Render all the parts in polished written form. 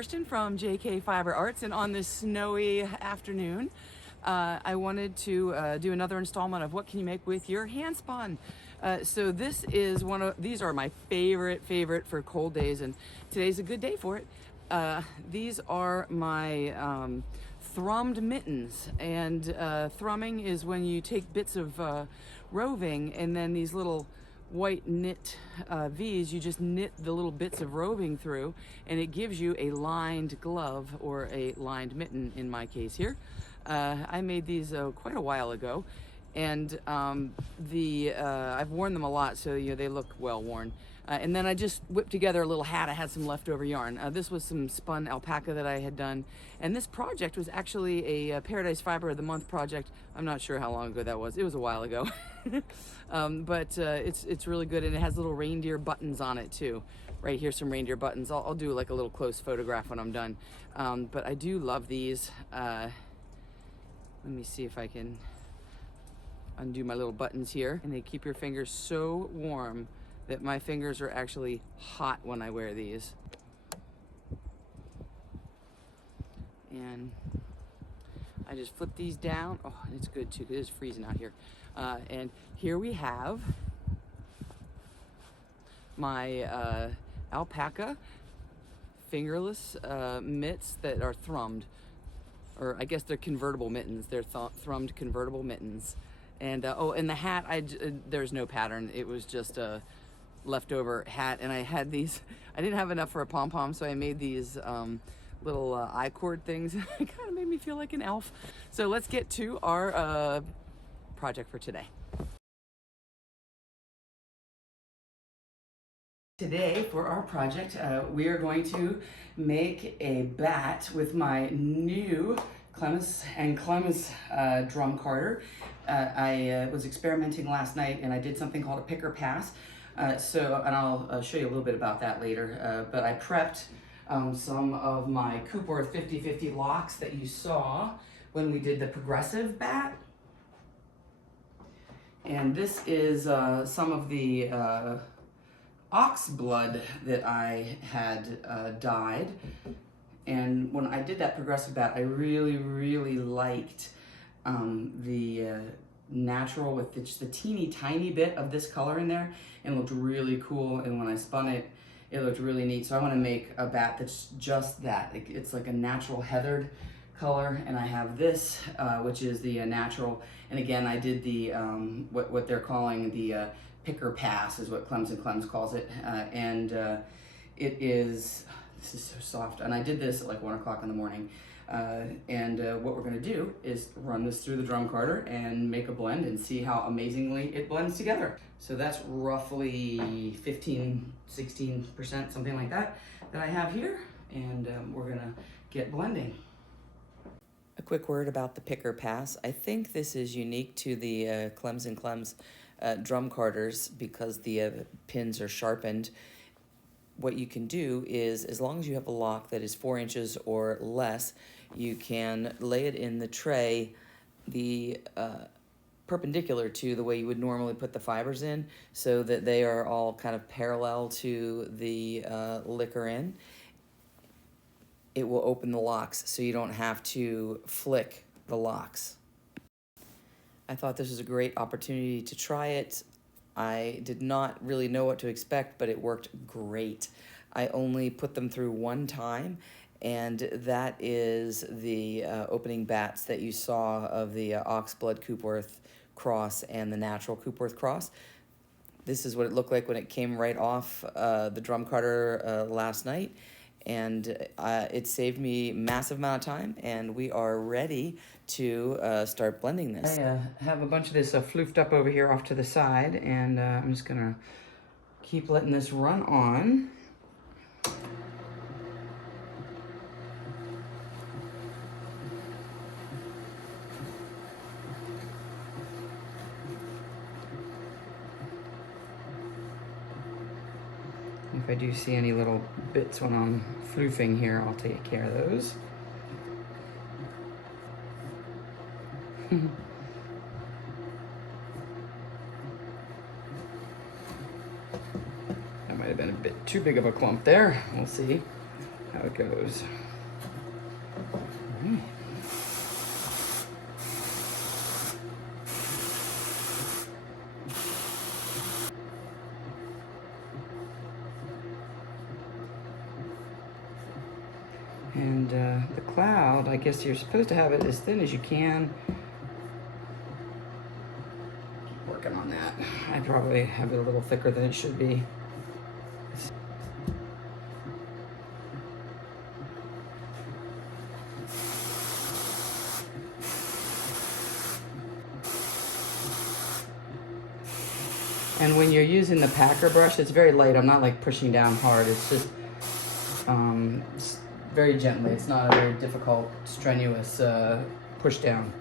Kirsten from JK Fiber Arts, and on this snowy afternoon, I wanted to do another installment of what can you make with your hand spun. So this is these are my favorite for cold days, and today's a good day for it. These are my thrummed mittens, and thrumming is when you take bits of roving and then these little white knit V's, you just knit the little bits of roving through, and it gives you a lined glove, or a lined mitten in my case here. I made these quite a while ago, and I've worn them a lot, so they look well worn. And then I just whipped together a little hat. I had some leftover yarn. This was some spun alpaca that I had done, and this project was actually a Paradise Fiber of the Month project. I'm not sure how long ago that was. It was a while ago. But it's really good, and it has little reindeer buttons on it too. Right here, some reindeer buttons. I'll do like a little close photograph when I'm done. But I do love these. Let me see if I can undo my little buttons here. And they keep your fingers so warm that my fingers are actually hot when I wear these. And I just flip these down. Oh, and it's good too, because it's freezing out here. And here we have my alpaca fingerless mitts that are thrummed. Or I guess they're convertible mittens. They're thrummed convertible mittens. And oh, and the hat, there's no pattern. It was just a leftover hat, and I had these. I didn't have enough for a pom-pom, so I made these little I-cord things. It kind of made me feel like an elf. So let's get to our project for today. Today, for our project, we are going to make a bat with my new Clemes drum carder. I was experimenting last night, and I did something called a picker pass. And I'll show you a little bit about that later. But I prepped some of my Coopworth 50/50 locks that you saw when we did the progressive bat. And this is some of the ox blood that I had dyed. And when I did that progressive bat, I really liked the natural with just the teeny tiny bit of this color in there, and it looked really cool. And when I spun it, it looked really neat. So I want to make a bat that's just that. It's like a natural heathered color, and I have this, which is the natural. And again, I did the what they're calling the picker pass, is what Clemes calls it. It is, this is so soft. And I did this at like 1 o'clock in the morning. What we're gonna do is run this through the drum carder and make a blend and see how amazingly it blends together. So that's roughly 15–16%, something like that I have here. And we're gonna get blending. A quick word about the picker pass. I think this is unique to the Clemes drum carders because the pins are sharpened. What you can do is, as long as you have a lock that is 4 inches or less, you can lay it in the tray perpendicular to the way you would normally put the fibers in, so that they are all kind of parallel to the liquor in. It will open the locks, so you don't have to flick the locks. I thought this was a great opportunity to try it. I did not really know what to expect, but it worked great. I only put them through one time, and that is the opening bats that you saw of the Oxblood Coopworth cross and the natural Coopworth cross. This is what it looked like when it came right off the drum carder last night, and it saved me a massive amount of time, and we are ready to start blending this. I have a bunch of this floofed up over here off to the side, and I'm just gonna keep letting this run on. If I do see any little bits when I'm floofing here, I'll take care of those. That might have been a bit too big of a clump there. We'll see. how it goes. All right. And the cloud, I guess you're supposed to have it as thin as you can. Keep working on that. I probably have it a little thicker than it should be. And when you're using the packer brush, it's very light. I'm not like pushing down hard. It's just very gently. It's not a very difficult, strenuous push down.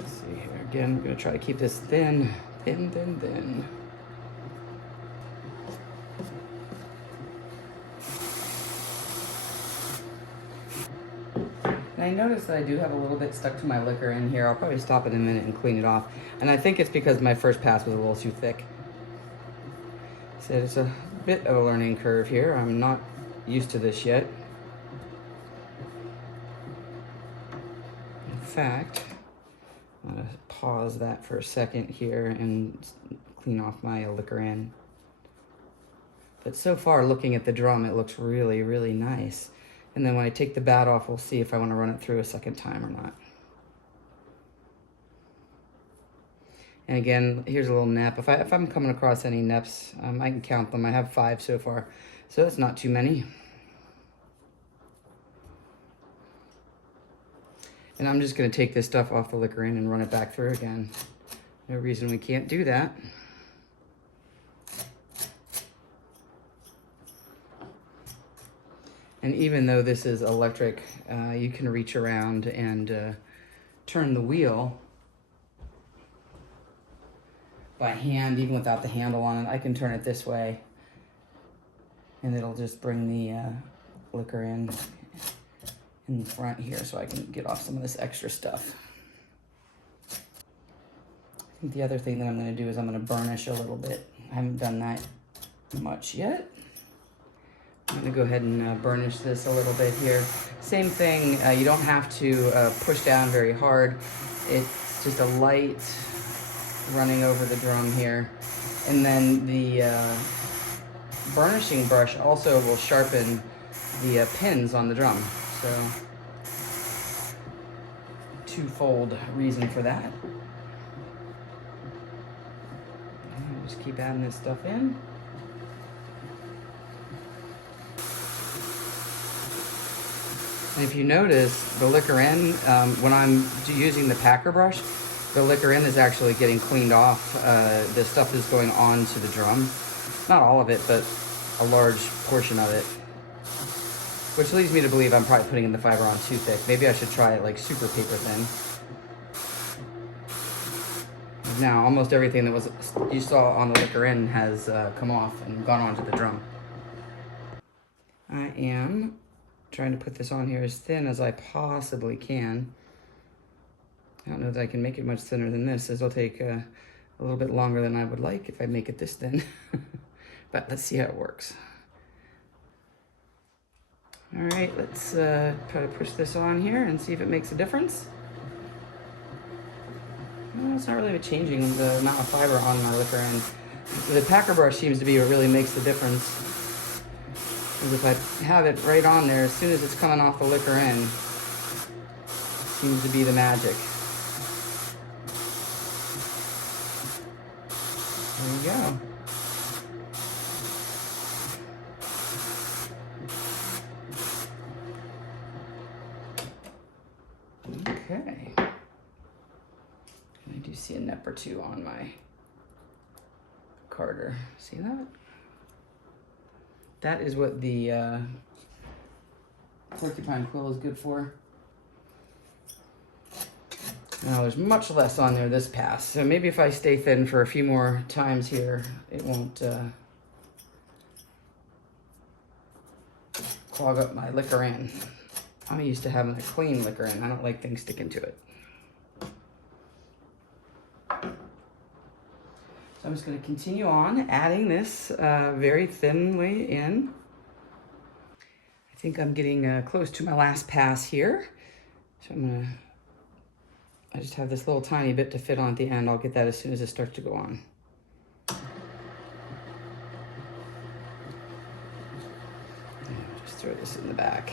Let's see here. Again, I'm going to try to keep this thin, thin, thin, thin. I noticed that I do have a little bit stuck to my liquor in here. I'll probably stop in a minute and clean it off. And I think it's because my first pass was a little too thick. So it's a bit of a learning curve here. I'm not used to this yet. In fact, I'm gonna pause that for a second here and clean off my liquor in. But so far, looking at the drum, it looks really, really nice. And then when I take the bat off, we'll see if I want to run it through a second time or not. And again, here's a little nep. If I'm coming across any neps, I can count them. I have 5 so far, so that's not too many. And I'm just going to take this stuff off the liquor in and run it back through again. No reason we can't do that. And even though this is electric, you can reach around and turn the wheel by hand, even without the handle on it. I can turn it this way, and it'll just bring the liquor in the front here so I can get off some of this extra stuff. I think the other thing that I'm going to do is I'm going to burnish a little bit. I haven't done that much yet. I'm going to go ahead and burnish this a little bit here. Same thing, you don't have to push down very hard. It's just a light running over the drum here. And then the burnishing brush also will sharpen the pins on the drum. So, twofold reason for that. And just keep adding this stuff in. And if you notice, the liquor in, when I'm using the packer brush, the liquor in is actually getting cleaned off. The stuff is going onto the drum. Not all of it, but a large portion of it. Which leads me to believe I'm probably putting in the fiber on too thick. Maybe I should try it like super paper thin. Now, almost everything that you saw on the liquor in has come off and gone onto the drum. I am trying to put this on here as thin as I possibly can. I don't know that I can make it much thinner than this. This will take a little bit longer than I would like if I make it this thin. But let's see how it works. All right, let's try to push this on here and see if it makes a difference. Well, it's not really changing the amount of fiber on my liquor end. The packer brush seems to be what really makes the difference. Because if I have it right on there, as soon as it's coming off the liquor end, seems to be the magic. There you go. Okay. I do see a nep or two on my Carter. See that? That is what the porcupine quill is good for. Now there's much less on there this pass, so maybe if I stay thin for a few more times here, it won't clog up my liquor in. I'm used to having a clean liquor in. I don't like things sticking to it. So I'm just going to continue on adding this very thinly in. I think I'm getting close to my last pass here. So I just have this little tiny bit to fit on at the end. I'll get that as soon as it starts to go on. Just throw this in the back.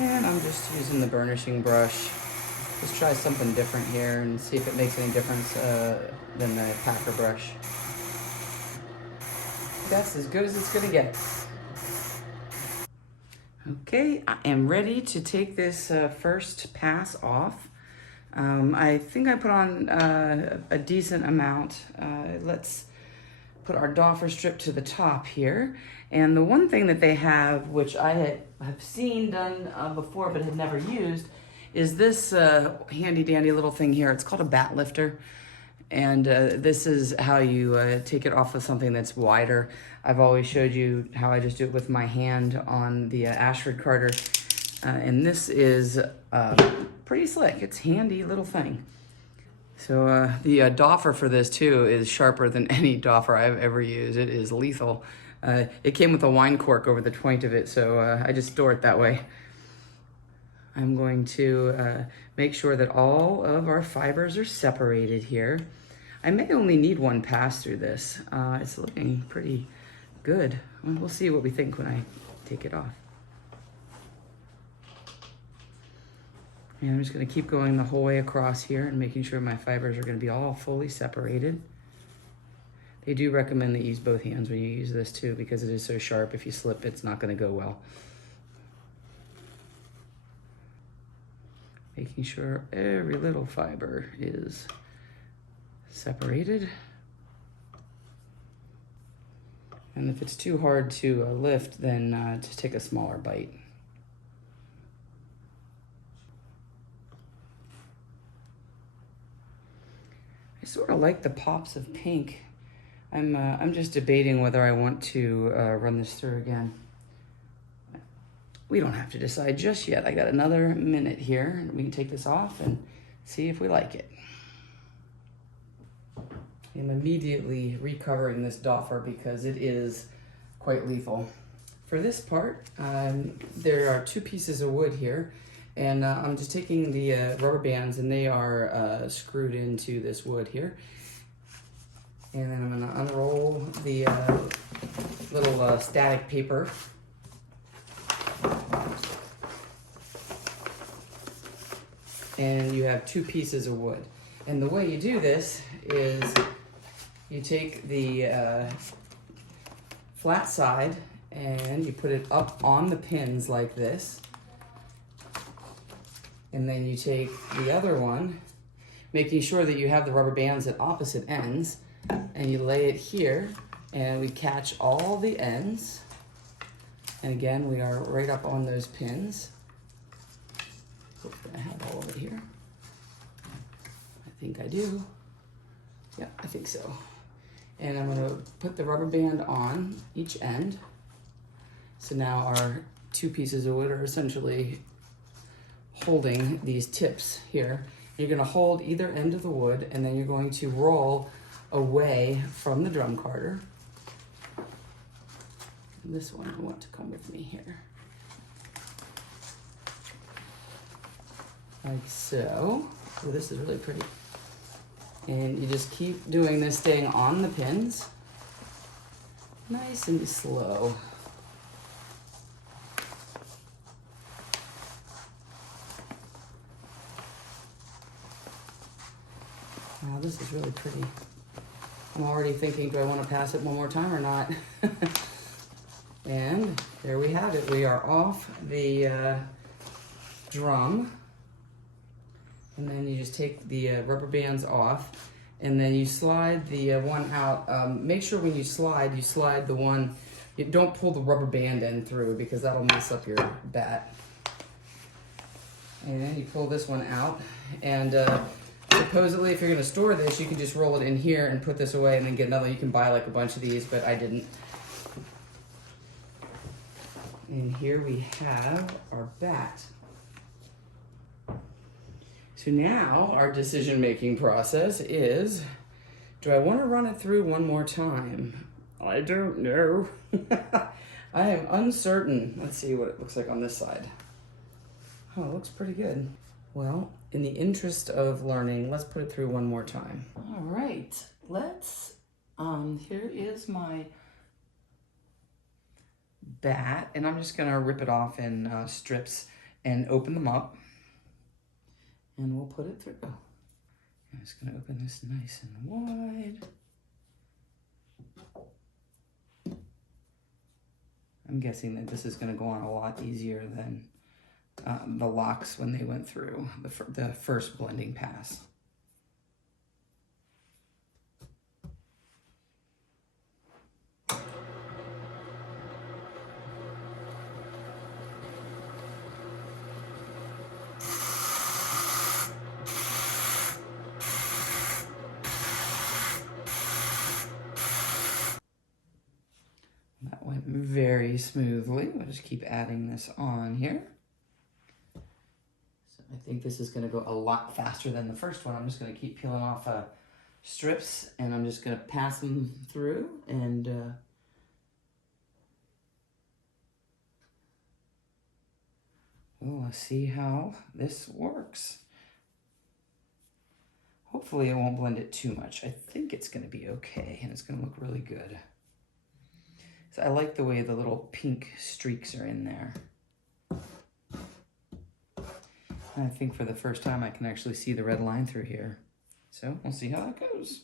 And I'm just using the burnishing brush. Just try something different here and see if it makes any difference than the packer brush. That's as good as it's gonna get. Okay, I am ready to take this first pass off. I think I put on a decent amount. Let's put our doffer strip to the top here. And the one thing that they have, which I have seen done before but had never used, is this handy dandy little thing here. It's called a bat lifter. And this is how you take it off of something that's wider. I've always showed you how I just do it with my hand on the Ashford carder. And this is pretty slick. It's a handy little thing. So the doffer for this too is sharper than any doffer I've ever used. It is lethal. It came with a wine cork over the point of it, so I just store it that way. I'm going to make sure that all of our fibers are separated here. I may only need one pass through this. It's looking pretty good. We'll see what we think when I take it off. And I'm just going to keep going the whole way across here and making sure my fibers are going to be all fully separated. They do recommend that you use both hands when you use this too, because it is so sharp. If you slip, it's not going to go well. Making sure every little fiber is separated. And if it's too hard to lift, then just take a smaller bite. I sort of like the pops of pink. I'm just debating whether I want to run this through again. We don't have to decide just yet. I got another minute here. We can take this off and see if we like it. I'm immediately recovering this doffer because it is quite lethal. For this part, there are 2 pieces of wood here, and I'm just taking the rubber bands, and they are screwed into this wood here. And then I'm gonna unroll the little static paper. And you have 2 pieces of wood. And the way you do this is you take the flat side and you put it up on the pins like this. And then you take the other one, making sure that you have the rubber bands at opposite ends, and you lay it here, and we catch all the ends. And again, we are right up on those pins. Hopefully I have all of it here. I think I do. Yeah, I think so. And I'm gonna put the rubber band on each end. So now our 2 pieces of wood are essentially holding these tips here. You're gonna hold either end of the wood, and then you're going to roll away from the drum carder. And this one I want to come with me here. Like so. Oh, this is really pretty. And you just keep doing this, staying on the pins. Nice and slow. Wow, this is really pretty. I'm already thinking, do I want to pass it one more time or not? And there we have it. We are off the drum. And then you just take the rubber bands off, and then you slide the one out. Make sure when you slide the one, you don't pull the rubber band end through, because that'll mess up your bat. And then you pull this one out, and supposedly if you're gonna store this, you can just roll it in here and put this away and then get another. You can buy like a bunch of these, but I didn't. And here we have our bat. So now our decision-making process is, do I want to run it through one more time? I don't know. I am uncertain. Let's see what it looks like on this side. Oh, it looks pretty good. Well, in the interest of learning, let's put it through one more time. All right, let's, here is my bat, and I'm just gonna rip it off in strips and open them up, and we'll put it through. I'm just gonna open this nice and wide. I'm guessing that this is gonna go on a lot easier than the locks when they went through the first blending pass. That went very smoothly. We'll just keep adding this on here. So I think this is gonna go a lot faster than the first one. I'm just gonna keep peeling off strips, and I'm just gonna pass them through, and we'll see how this works. Hopefully it won't blend it too much. I think it's gonna be okay, and it's gonna look really good. So I like the way the little pink streaks are in there. And I think for the first time I can actually see the red line through here. So we'll see how that goes.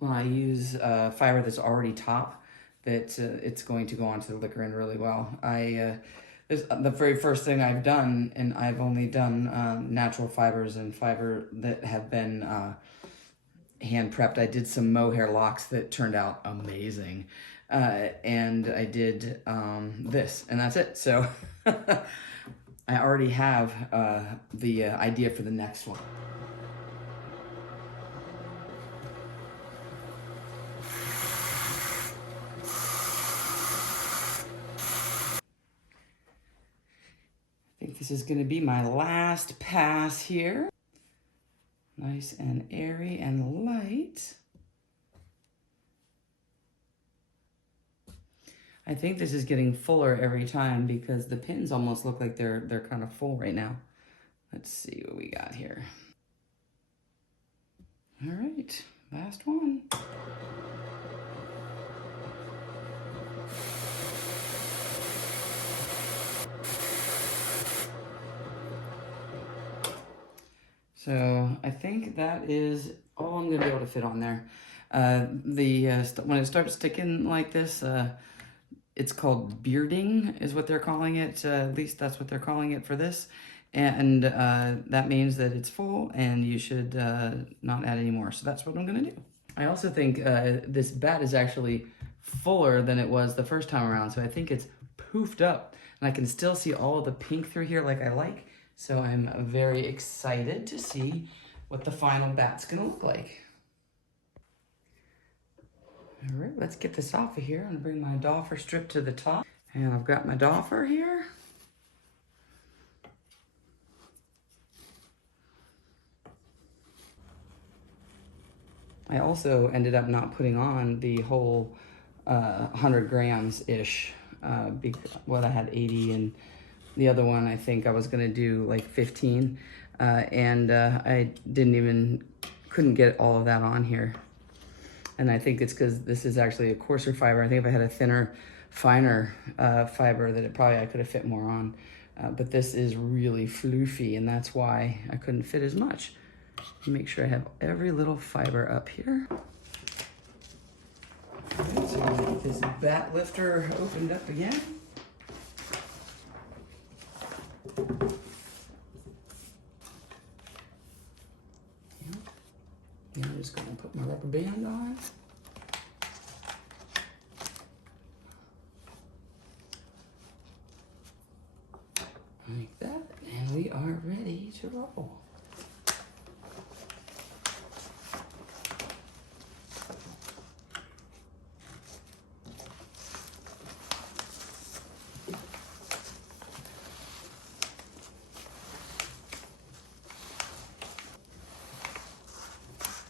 When I use fiber that's already top, that it's going to go onto the liquor end really well. The very first thing I've done, and I've only done natural fibers and fiber that have been hand prepped. I did some mohair locks that turned out amazing. And I did this, and that's it. So I already have the idea for the next one. I think this is going to be my last pass here. Nice and airy and light. I think this is getting fuller every time because the pins almost look like they're kind of full right now. Let's see what we got here. All right, last one. So I think that is all I'm gonna be able to fit on there. When it starts sticking like this, it's called bearding is what they're calling it. At least that's what they're calling it for this. And that means that it's full and you should not add any more. So that's what I'm gonna do. I also think this bat is actually fuller than it was the first time around. So I think it's poofed up and I can still see all of the pink through here like I like. So I'm very excited to see what the final bat's gonna look like. All right, let's get this off of here. I'm gonna bring my doffer strip to the top. And I've got my doffer here. I also ended up not putting on the whole 100 grams-ish. What I had 80 and the other one, I think I was gonna do like 15. I couldn't get all of that on here. And I think it's because this is actually a coarser fiber. I think if I had a thinner, finer fiber that I could have fit more on. But this is really floofy and that's why I couldn't fit as much. Make sure I have every little fiber up here. Right, so I'm gonna get this bat lifter opened up again. And I'm just gonna put my rubber band on. Like that, and we are ready to roll.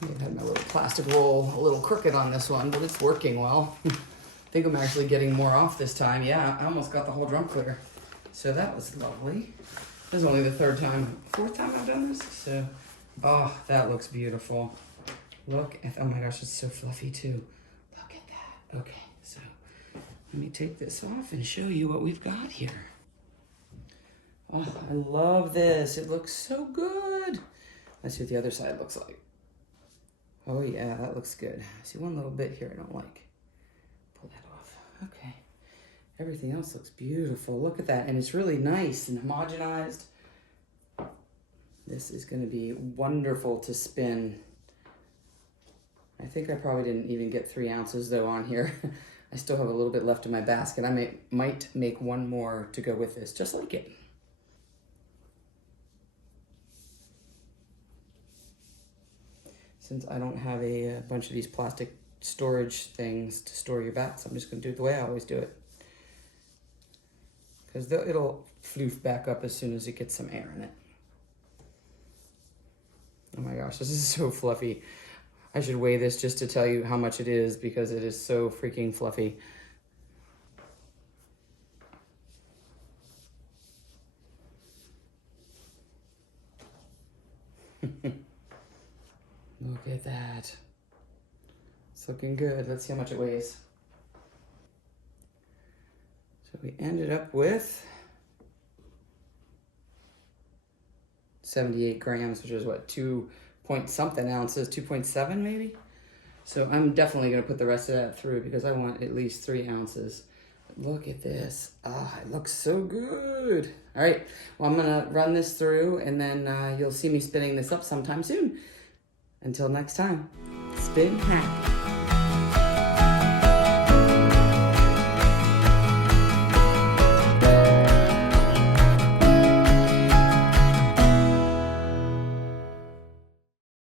I had my little plastic roll a little crooked on this one, but it's working well. I think I'm actually getting more off this time. Yeah, I almost got the whole drum clear. So that was lovely. This is only the fourth time I've done this. So, oh, that looks beautiful. Look at, oh my gosh, it's so fluffy too. Look at that. Okay, so let me take this off and show you what we've got here. Oh, I love this. It looks so good. Let's see what the other side looks like. Oh yeah, that looks good. I see one little bit here I don't like. Pull that off. Okay. Everything else looks beautiful. Look at that. And it's really nice and homogenized. This is going to be wonderful to spin. I think I probably didn't even get 3 ounces though on here. I still have a little bit left in my basket. I might make one more to go with this, just like it. Since I don't have a bunch of these plastic storage things to store your bats, I'm just going to do it the way I always do it. Because it'll floof back up as soon as it gets some air in it. Oh my gosh, this is so fluffy. I should weigh this just to tell you how much it is because it is so freaking fluffy. Look at that. It's looking good. Let's see how much it weighs. So we ended up with 78 grams, which is what, 2 point something ounces, 2.7 maybe? So I'm definitely gonna put the rest of that through because I want at least 3 ounces. But look at this. Ah, it looks so good. All right, well, I'm gonna run this through and then you'll see me spinning this up sometime soon. Until next time, spin happy.